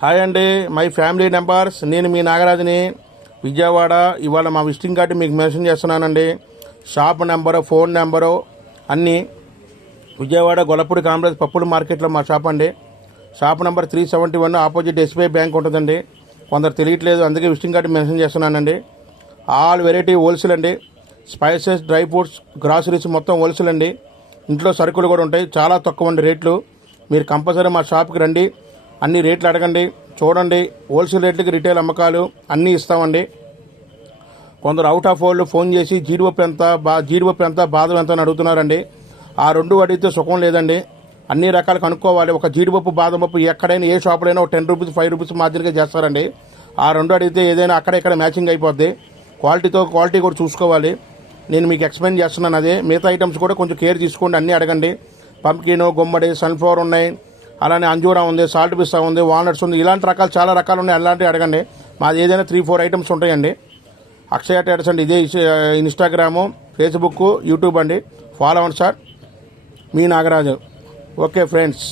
Hi అండి, my family members. నేను మీ నాగరాజుని, విజయవాడ. ఇవాళ మా విజిటింగ్ కార్డు మీకు మెన్షన్ చేస్తున్నానండి. షాప్ నెంబరు, ఫోన్ నెంబరు అన్నీ విజయవాడ గొల్లపూడి కాంప్లెక్స్ పప్పుల మార్కెట్లో మా షాప్ అండి. Shop number 371 opposite SBI bank ఉంటుందండి. కొందరు తెలియట్లేదు, అందుకే విజిటింగ్ కార్డు మెన్షన్ చేస్తున్నానండి. ఆల్ వెరైటీ హోల్సేల్ అండి. స్పైసెస్, డ్రై ఫ్రూట్స్, గ్రాసరీస్ మొత్తం హోల్సేల్ అండి. ఇంట్లో సరుకులు కూడా ఉంటాయి. చాలా తక్కువ అండి రేట్లు. మీరు కంపల్సరీ మా షాప్కి రండి, అన్ని రేట్లు అడగండి, చూడండి. హోల్సేల్ రేట్లకి రిటైల్ అమ్మకాలు అన్నీ ఇస్తామండి. కొందరు అవుట్ ఆఫ్ వాళ్ళు ఫోన్ చేసి జీడిపప్పు ఎంత బాదం ఎంత అని అడుగుతున్నారండి. ఆ రెండు అడిగితే సుఖం లేదండి. అన్ని రకాలు కనుక్కోవాలి. ఒక జీడిపప్పు, బాదం పప్పు ఎక్కడైనా ఏ షాపులైనా ఒక 10 రూపీస్ 5 రూపీస్ మార్జిన్గా చేస్తారండి. ఆ రెండు అడిగితే ఏదైనా అక్కడ ఇక్కడ మ్యాచింగ్ అయిపోద్ది. క్వాలిటీ కూడా చూసుకోవాలి. నేను మీకు ఎక్స్ప్లెయిన్ చేస్తున్నాను. అదే మిగతా ఐటమ్స్ కూడా కొంచెం కేర్ తీసుకోండి, అన్నీ అడగండి. పంకిన్, గుమ్మడి, సన్ఫ్లవర్ ఉన్నాయి, అలానే అంజూరా ఉంది, సాల్ట్ పిస్తా ఉంది, వాల్నట్స్ ఉంది. ఇలాంటి రకాలు చాలా రకాలు ఉన్నాయి, అలాంటివి అడగండి. మాది ఏదైనా 3-4 ఐటమ్స్ ఉంటాయండి. అక్షయ ట్రేడర్స్ అండి. ఇదే ఇన్స్టాగ్రాము, ఫేస్బుక్, యూట్యూబ్ అండి. ఫాలో అవ్వండి సార్. మీ నాగరాజు. Okay friends.